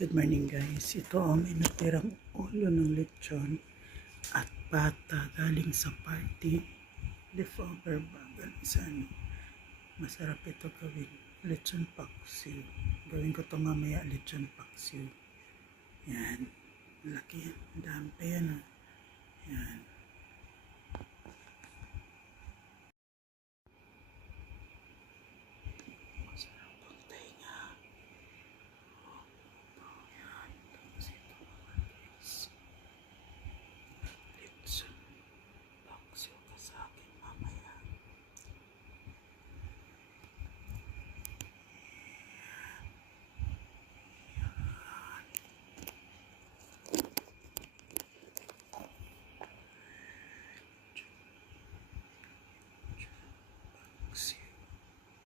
Good morning guys. Ito ang may natirang ulo ng lechon at pata galing sa party. Leftover ba? Galing sa ano. Masarap ito gawin. Lechon paksiw. Gawin ko ito mamaya lechon paksiw. Yan. Laki. Dami pa yan. Yan.